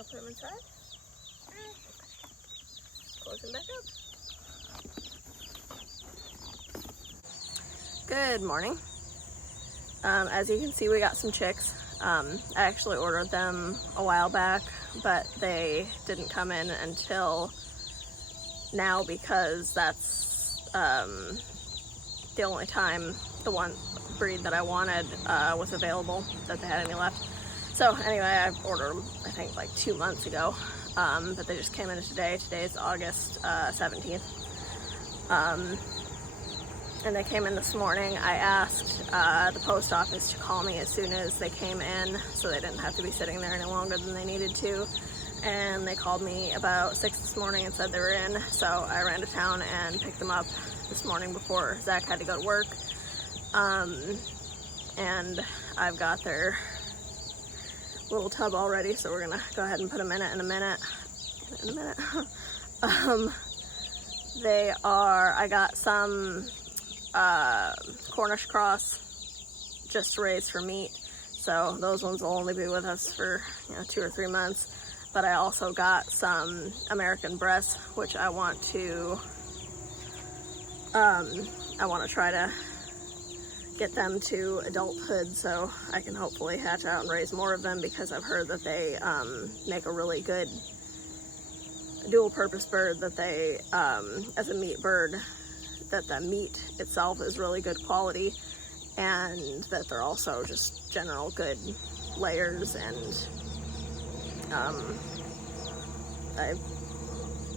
Go put them inside. Close them back up. Good morning. As you can see, we got some chicks. I actually ordered them a while back, but they didn't come in until now because that's the only time the one breed that I wanted was available, that they had any left. So anyway, I ordered them I think like 2 months ago, but they just came in today. Today's August 17th. And they came in this morning. I asked the post office to call me as soon as they came in so they didn't have to be sitting there any longer than they needed to. And they called me about 6 this morning and said they were in. So I ran to town and picked them up this morning before Zach had to go to work. And I've got their little tub already, so we're gonna go ahead and put them in it in a minute. They are, I got some Cornish cross just raised for meat, so those ones will only be with us for 2 or 3 months. But I also got some American breasts, which I want to try to get them to adulthood so I can hopefully hatch out and raise more of them, because I've heard that they make a really good dual purpose bird, that they as a meat bird, that the meat itself is really good quality, and that they're also just general good layers. And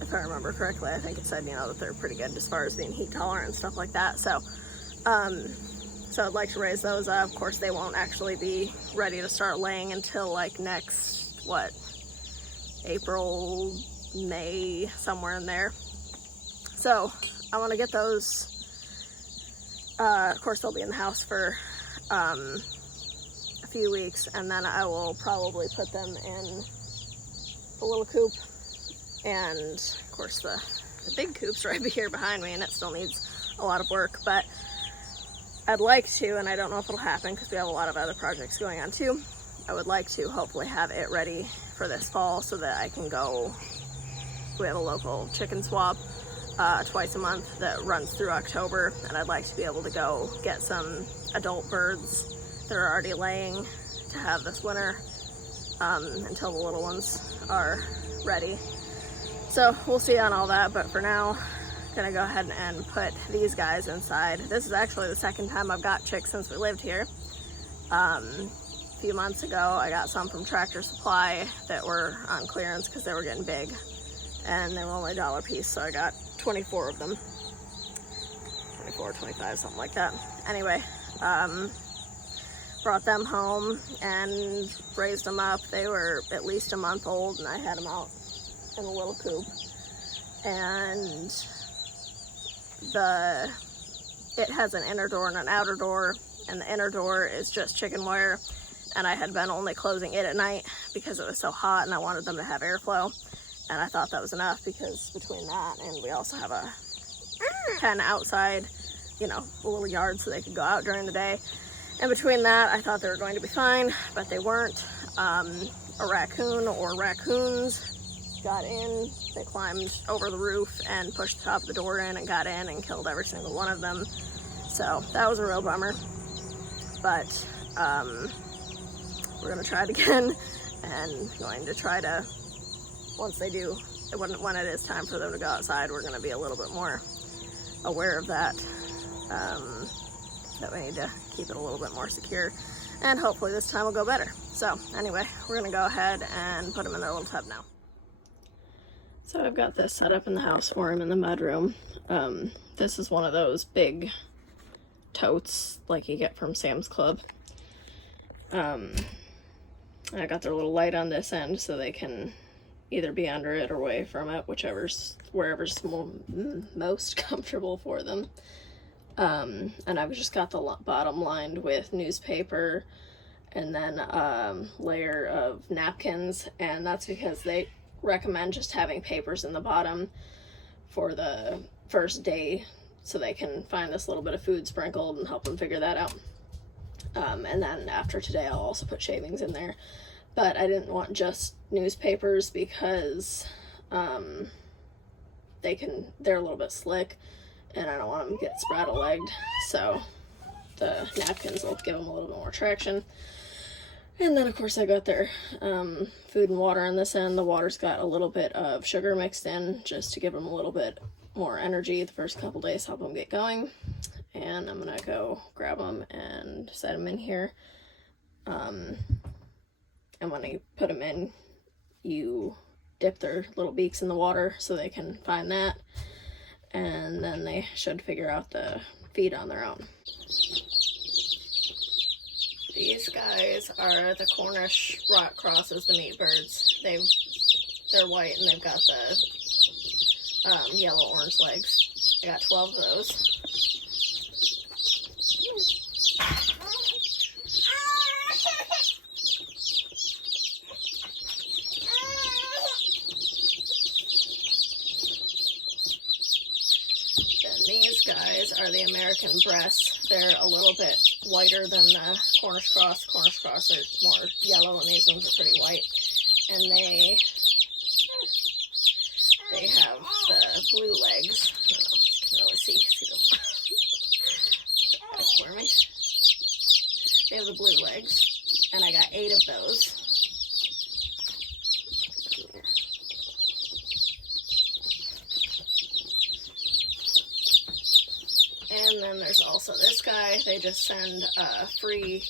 if I remember correctly, I think it said that they're pretty good as far as being heat tolerant and stuff like that. So so I'd like to raise those. Of course, they won't actually be ready to start laying until like next April, May, somewhere in there. So I want to get those. Of course, they'll be in the house for a few weeks, and then I will probably put them in the little coop. And of course, the big coop's right here behind me, and it still needs a lot of work. But I'd like to, and I don't know if it'll happen because we have a lot of other projects going on too. I would like to hopefully have it ready for this fall so that I can go. We have a local chicken swap twice a month that runs through October, and I'd like to be able to go get some adult birds that are already laying to have this winter until the little ones are ready. So we'll see on all that, but for now, gonna go ahead and put these guys inside. This is actually the second time I've got chicks since we lived here. A few months ago, I got some from Tractor Supply that were on clearance because they were getting big, and they were only $1 a piece, so I got 24 of them. 24, 25, something like that. Anyway, brought them home and raised them up. They were at least a month old, and I had them out in a little coop. And it has an inner door and an outer door, and the inner door is just chicken wire, and I had been only closing it at night because it was so hot and I wanted them to have airflow, and I thought that was enough, because between that and we also have a pen outside, a little yard so they could go out during the day, and between that I thought they were going to be fine, but they weren't. A raccoon or raccoons got in. They climbed over the roof and pushed the top of the door in and got in and killed every single one of them. So that was a real bummer. But we're gonna try it again, and going to try to, once they do, when it is time for them to go outside, we're gonna be a little bit more aware of that, that we need to keep it a little bit more secure, and hopefully this time will go better. So anyway, we're gonna go ahead and put them in their little tub now. So I've got this set up in the house for him in the mudroom. This is one of those big totes like you get from Sam's Club. I got their little light on this end so they can either be under it or away from it, wherever's most comfortable for them. And I've just got the bottom lined with newspaper and then layer of napkins, and that's because they recommend just having papers in the bottom for the first day so they can find this little bit of food sprinkled and help them figure that out. And then after today I'll also put shavings in there, but I didn't want just newspapers because they're a little bit slick, and I don't want them to get spraddle-legged, so the napkins will give them a little bit more traction. And then, of course, I got their food and water on this end. The water's got a little bit of sugar mixed in just to give them a little bit more energy the first couple days, help them get going. And I'm going to go grab them and set them in here. And when you put them in, you dip their little beaks in the water so they can find that. And then they should figure out the feed on their own. These guys are the Cornish rock crosses, the meat birds. They're white and they've got the yellow-orange legs. I got 12 of those. Then these guys are the American breasts. They're a little bit whiter than the Cornish cross. Cornish cross are more yellow and these ones are pretty white. And they have the blue legs. I don't know if you can really see them. That's for me. They have the blue legs. And I got 8 of those. And then there's also this guy. They just send a free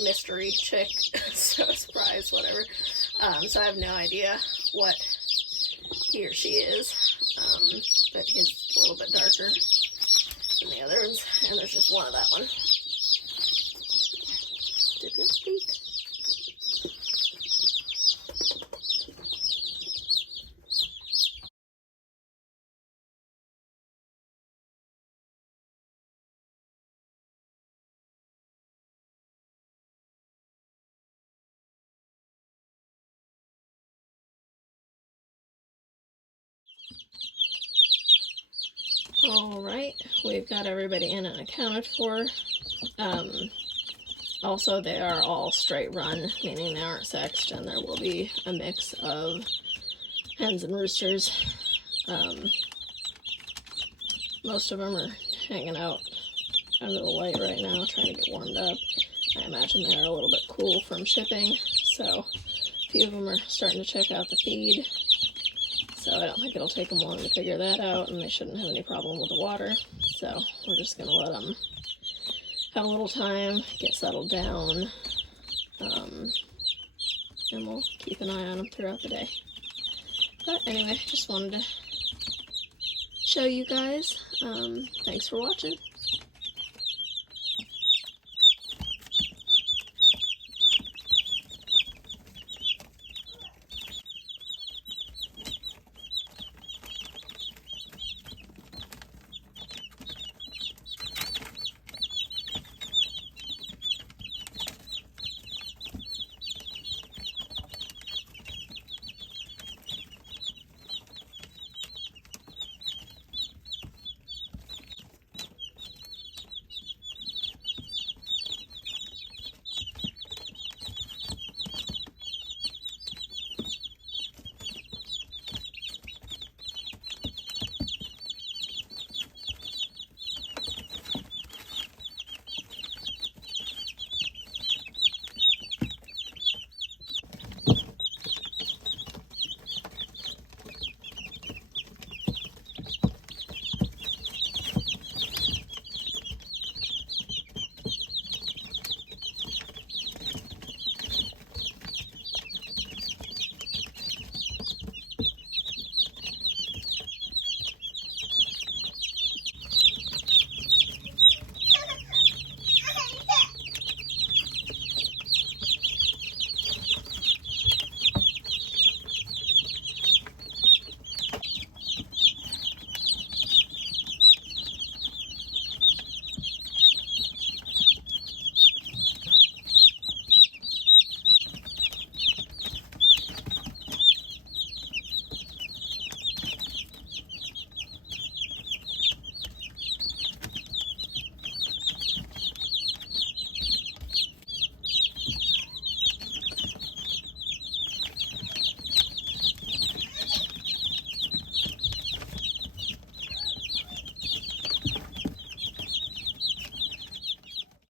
mystery chick, so surprise, whatever. So I have no idea what he or she is, but he's a little bit darker than the other ones, and there's just one of that one. Dip your beak. Alright, we've got everybody in and accounted for. Also, they are all straight run, meaning they aren't sexed, and there will be a mix of hens and roosters. Most of them are hanging out under the light right now, trying to get warmed up. I imagine they are a little bit cool from shipping, so a few of them are starting to check out the feed. So I don't think it'll take them long to figure that out, and they shouldn't have any problem with the water. So we're just going to let them have a little time, get settled down, and we'll keep an eye on them throughout the day. But anyway, just wanted to show you guys. Thanks for watching.